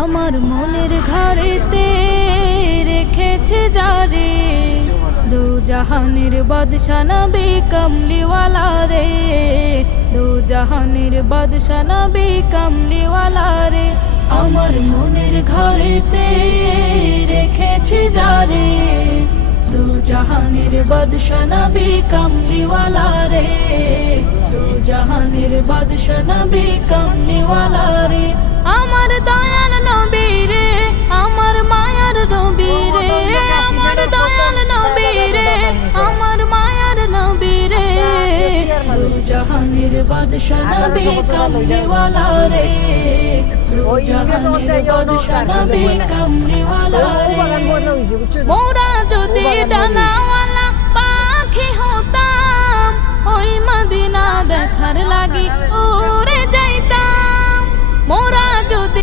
আমার মনের ঘরেতে রেখেছে যারে, দু জাহানের বাদশা নবী কমলিওয়ালা রে, দু জাহানের বাদশা নবী কমলিওয়ালা রে। আমার মনের ঘরেতে রেখেছে যারে, দু জাহানের বাদশা নবী কমলিওয়ালা রে, দু জাহানের বাদশা নবী কমলিওয়ালা রে। আমার দয়াল নবী রে, আমার মায়ার নবী রে, আমার দয়াল নবী রে, আমার মায়ার নবী রে, দু জাহানের বাদশা নবী কমলিওয়ালা রে, দু জাহানের বাদশা নবী কমলিওয়ালা রে। মোরা যদি ডানাওয়ালা পাখি হতাম, ওই মদিনা দেখার লাগি উড়ে যাইতাম। মোরা যদি